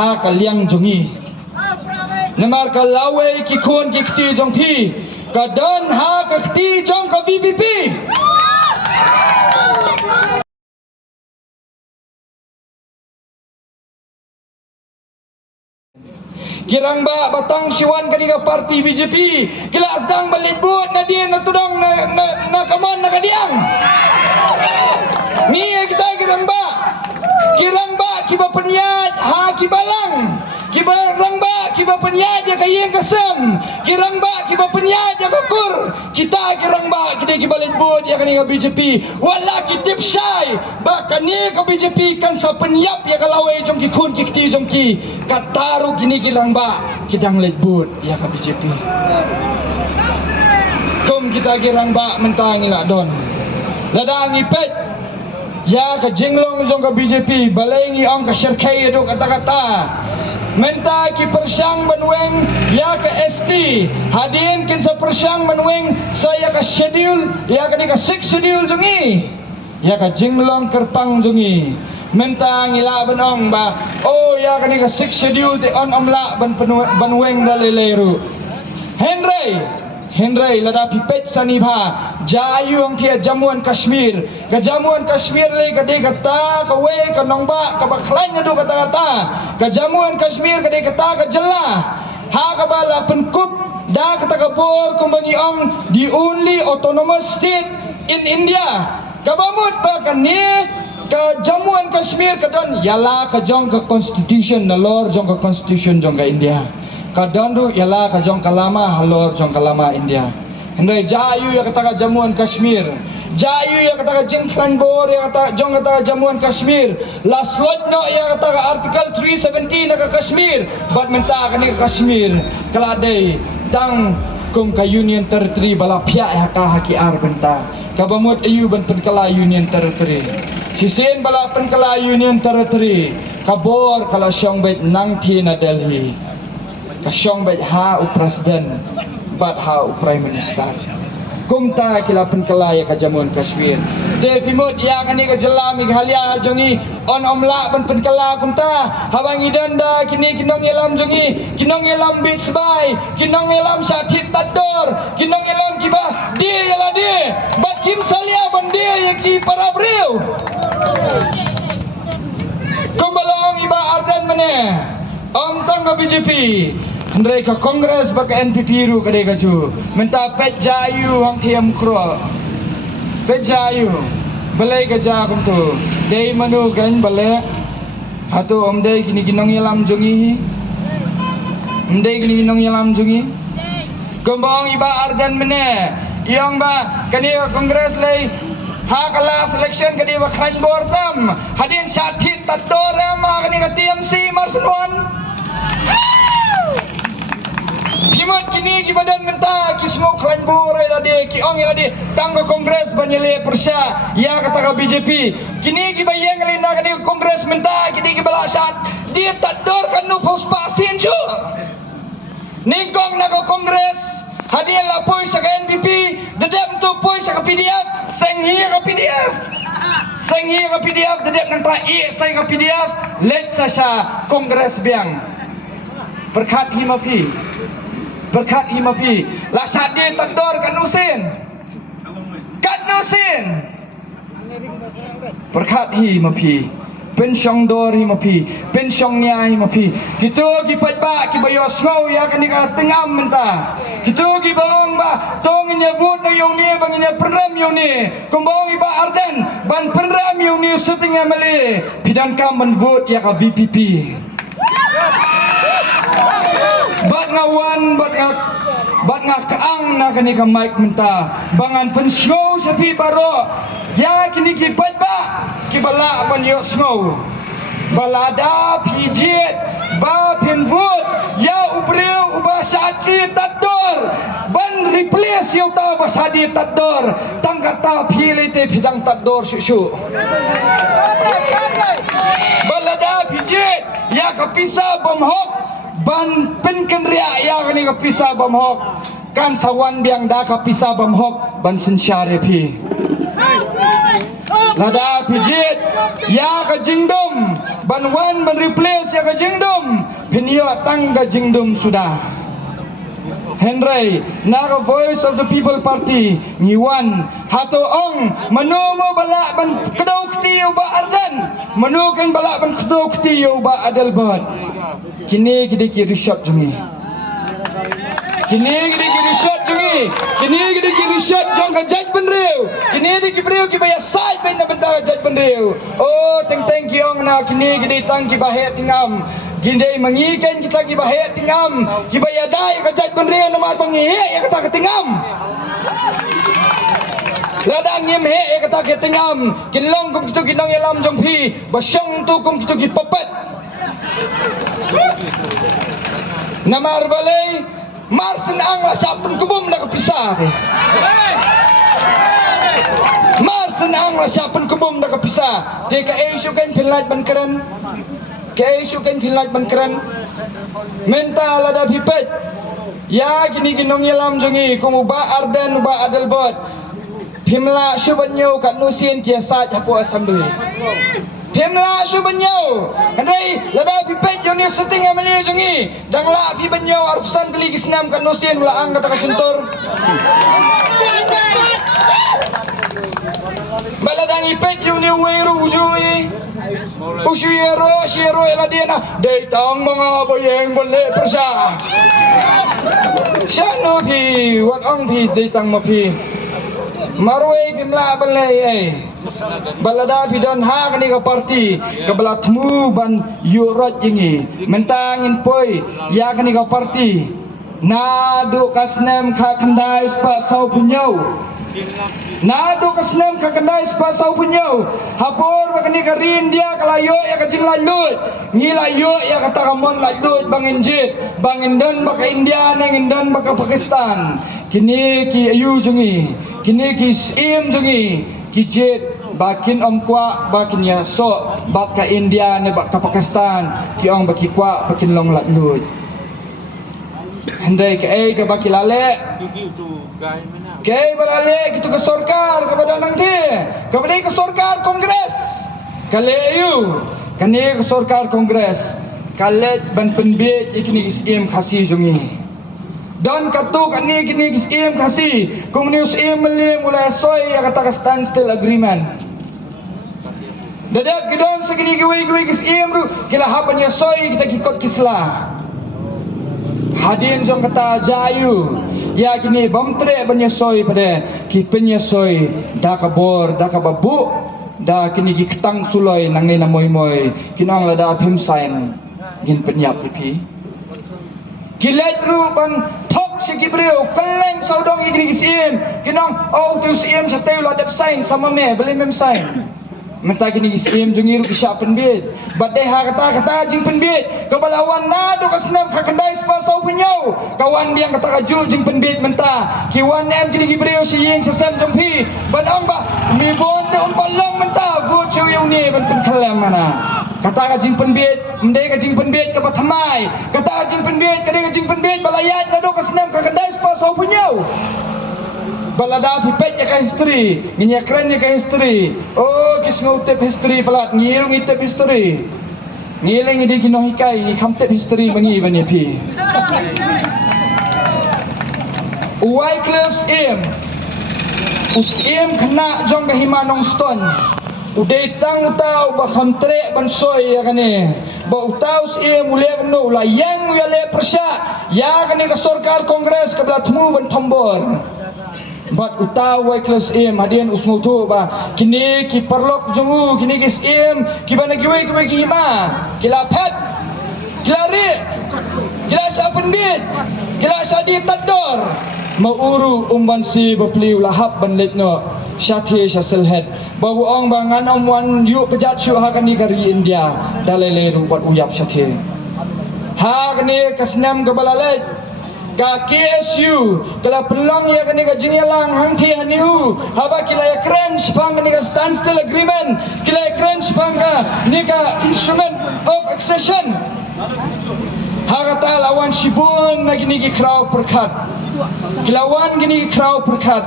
ha ka liang jongi namar ka lawe ki khon ki khti jong thi ka don ha ka khti jong ka VPP kirang ba batang siwan kaniga parti BJP kila asdang balibut na dia na tudong na kaman na kadiang ni kita kirang ba kiba penyat ha kibalang kirang ba kiba penyat ya kayeng kesem kirang ba kiba penyat ya kukur kita kirang ba kita kibalibut ya kaniga BJP wala kitip syai ba kani ka BJP kan sa penyap ya kalawai jong ki khun ki kti jong ki kataru gini kirang ba kidang lebut ya ka BJP kum kita kirang ba mentang ila don ladang ipet ya ka jinglong jong ka BJP balengi ong ka syarkai do kata-kata menta ki persyang banweng ya ka ST hadin kin sa persyang banweng saya ka schedule ya ka ni ka 6 schedule jongi ya ka jinglong kerpang jongi menta ngila banong ba oh ya ka ni ka 6 schedule ti on omla banweng daleleru Henry lada pipet sanibha jayu ang kia Jamuan Kashmir ka Jamuan Kashmir le kade kata ka we ka nongba ka baklan ngadu kata-kata ka Jamuan Kashmir kade kata ka jela ha ka bala penkup da kata ka bor kumbangi ong the only autonomous state in India ka bamut ba kani ka Jamuan Kashmir ka don yala ka jong ka constitution na lor jong ka constitution jong ka India kadandu yala ka jong kalama halor jong kalama India hendai jayu ya kata ka Jamuan Kashmir jayu ya kata ka jingklan bor ya kata jong kata ka Jamuan Kashmir laslot no ya kata ka article 370 na ka Kashmir bat menta ka ni Kashmir kaladai dang kum ka Union Territory bala pia ya ka haki ar benta ka bamut ayu ban penkala Union Territory sisen bala penkala Union Territory ka bor kala syong bet nang thi na Delhi kasyong baik ha u presiden bat ha u prime minister kumta kila penkelaya ka Jamuan Kashmir de pimut ya kani ka jela Meghalaya jongi on omla ban penkela kumta habang idanda kini kinong elam jongi kinong elam beach bay kinong elam Shathit Tador kinong elam kiba dia yala dia bat kim salia ban dia ki parabreu kumbalong iba ardan mene om tang ka BJP Andrei ka Kongres baka NPP ru kadai ka ju menta pet jayu hang thiam kro pet jayu balai ka ja kum tu dei manu gan bale hatu om dei kini ginong yalam jungi dei kini ginong yalam jungi gombong iba ardan mene iong ba kani ka Kongres lei ha kala selection kadi ba kran bortam hadin Shathit Tador ma kani ka TMC Marswan Kimat kini ki badan menta ki semua klan bore lade ki ong lade tangga Kongres banyele persya ya kata ka BJP kini ki bayang lina kani Kongres menta kini ki balasat dia Tador kan nu pospasin ju ningkong na ka Kongres hadian la poy sa ka NPP dedem tu poy sa ka PDF senghi ka PDF dedem nang pa i sa ka PDF let sa Kongres biang berkat himapi lasat dia Tador kan nusin berkat himapi pensyong dor himapi pensyong nya himapi gitu gipat ba kibayos ngau ya kan ka tengam menta gitu gibong ba tong nya vot na yuni bang nya perem yuni kumbong iba arden ban perem yuni setengah mele pidan ka menvot ya ka VPP bat ngawan bat ngakaang na kani ka mic menta bangan pensgo sa pi baro ya kini kipat ba kibala ban yo snow balada pijit ba pinvut ya ubreu uba Shathit Tador ban replace yo ta ba Shathit Tador tangkata pili te pidang Tador susu balada pijit ya kapisa bomhok ban penkendria ya kani kapisa bomhok kan sawan biang da kapisa bomhok ban sensyare pi lada pijit ya ka jingdom ban wan ban replace ya ka jingdom pinyo tang ka jingdom sudah Henry naga Voice of the People Party ngiwan hato ong manumo balak ban kedok tiyo ba ardan manuking balak ban kedok tiyo ba adalbot kini gede ki rishot jungi kini gede ki rishot jungi kini gede ki rishot jong ka jaj benriu kini gede ki beriu ki baya sai ben na bentara jaj benriu oh teng ki ong na kini gede tang ki bahet tingam gindai mengikan kita ki bahet tingam ki baya dai ka jaj benriu na mar bangi ya kata ketingam ladang ngim he kata ketingam kinlong kum kitu kinong yalam jong phi basyong tu kum kitu ki papat namar balai mar senang lah sapun kubum nak pisah mar senang lah sapun kubum nak pisah de ka isu kan philat ban kran ka isu kan philat ban kran mental ada pipet ya gini ginong yalam jongi kum uba arden uba adalbot himla syubanyo kat nusin tiasa japo assembly himla syubanyo andai lada pipet joni setting amali jongi dang la pi banyo arpusan kali gisnam kat nusin ulaang kata kasuntur baladang ipet joni weru jui usyero eladena dei tang mga bayeng boleh persa syanu pi wat ong pi dei tang mapi marway pimla balay balada pidon ha kani ka parti ka balatmu ban yurot jingi mentangin poi ya kani ka parti nadu kasnem ka kendai spa sau punyau nadu kasnem ka kendai spa sau punyau hapor bakani ka rin dia kalayo ya ka jing lalut ngilayo ya kata kamon lalut bangin jit bangin don baka India nangin don baka Pakistan kini ki ayu jungi kini ki sim jungi ki jet bakin kwa bakin ya so bak ka India ne bak ka Pakistan ki ong baki kwa bakin long lat lut handai ka ka baki lale ke balale kitu ke sarkar kepada nanti kepada ke sarkar kongres kale ayu kani ke sarkar kongres kale ban penbet ikni sim khasi jungi dan kartu kani kini kiskim kasih komunius emeli mulai soy yang kata standstill agreement dadak gidon segini giwe kiskim ru kila hapannya soy kita kikot kislah hadin jong kata jayu ya kini bamtre banya soy pada kipenya soy da kabor da kababu da kini ketang suloi nang ni na moy kinang lada pimsain gin penyap pipi kilat rupan tok sikibreu keleng saudong igri gisim kinong oh tu sim sa teu ladap sign sama me beli mem sign menta kini gisim jungiru kisya penbit badai ha kata jing penbit kebalawan nado kasnam ka kendai spasau punyau kawan biang kata kaju jing penbit menta kiwan em kini gibreu siying sesam jompi badang ba mi bonde umpalong menta go chu yung ni ban penkalam mana kata kajing penbit mendai kajing penbit ke pathamai kata kajing penbit kadai kajing penbit balayat nado kasnam ka kendai spasau punyau balada pipet ya ka history nginya keren ya ka history oh kis ngutip history pelat ngirung itip history ngiling idi kinohikai ni kamtip history bangi bani pi Wycliffe's aim usim kena jong kahimanong stone uday tang utaw ba kamtre bansoy ya kani ba utaw sim ule no layang yale persya ya kani ka sarkar kongres kablatmu ban tombor bat utaw Wycliffe's aim hadian usngu tu ba kini ki perlok jongu kini ki skim ki bana ki we ki hima kila pet kila ri kila sapun bit kila sadi tador mauru umban si bapliu lahap ban letno syati syaselhet bawu ong bangan omwan yu pejat syu hakani kari India dalele rupat uyap syati hakni kasnam gabalalait ka KSU kala pelang ya kani ka jingyalang hangti haniu haba kila ya kren spang kani ka standstill agreement kila ya kren spang ka ni ka instrument of accession harata lawan sibun na gini ki kraw perkat kilawan gini ki kraw perkat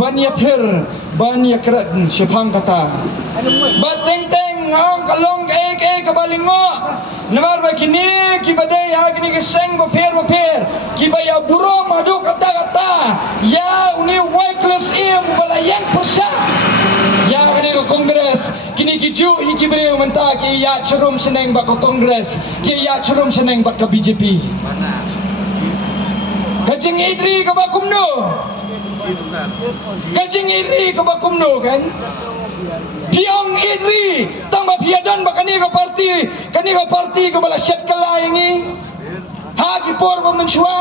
banyathir banyakrat sipang kata bateng teng ngong kalong kabalingo. Namar ba kini kibade ha kini keseng baper kibaya burung madu kata ya uni Wycliffe im balayan persa ya kini ke kongres kini kiju iki beri menta ki ya churum seneng ba kongres ki ya churum seneng ba ke BJP Kajing Idri ke bakumno Kajing Idri ke bakumno kan Piang Idri tang ba piadan ba kani ka parti ka bala syat kalaingi ha ki por ba mensua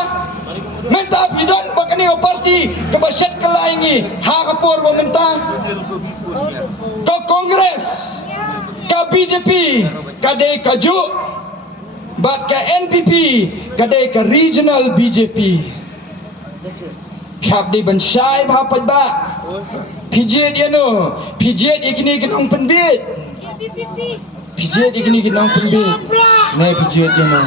menta pidan ba kani ka parti ka ba syat kalaingi ha ka por ba menta ka kongres ka BJP ka de kaju bat ka NPP ka de ka regional BJP khap di bansai ba ba Pijet dia no, pijet ikini kenong penbit. Pijet ikini kenong penbit. Ne pijet dia no.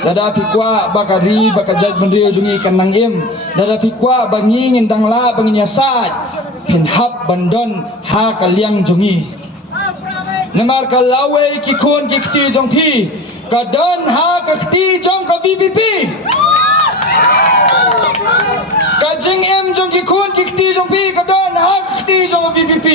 Dada pikwa bakari bakajat mendrio jungi kanang im. Dada pikwa bangi ngendang la bangi nyasat. Pinhap bandon ha kaliang jungi. Namar kalawe kikun kikti jong pi. Kadon ha kikti jong ka VPP. Kajing em jong kikun kikti jong pi kadon ha kikti jong VPP.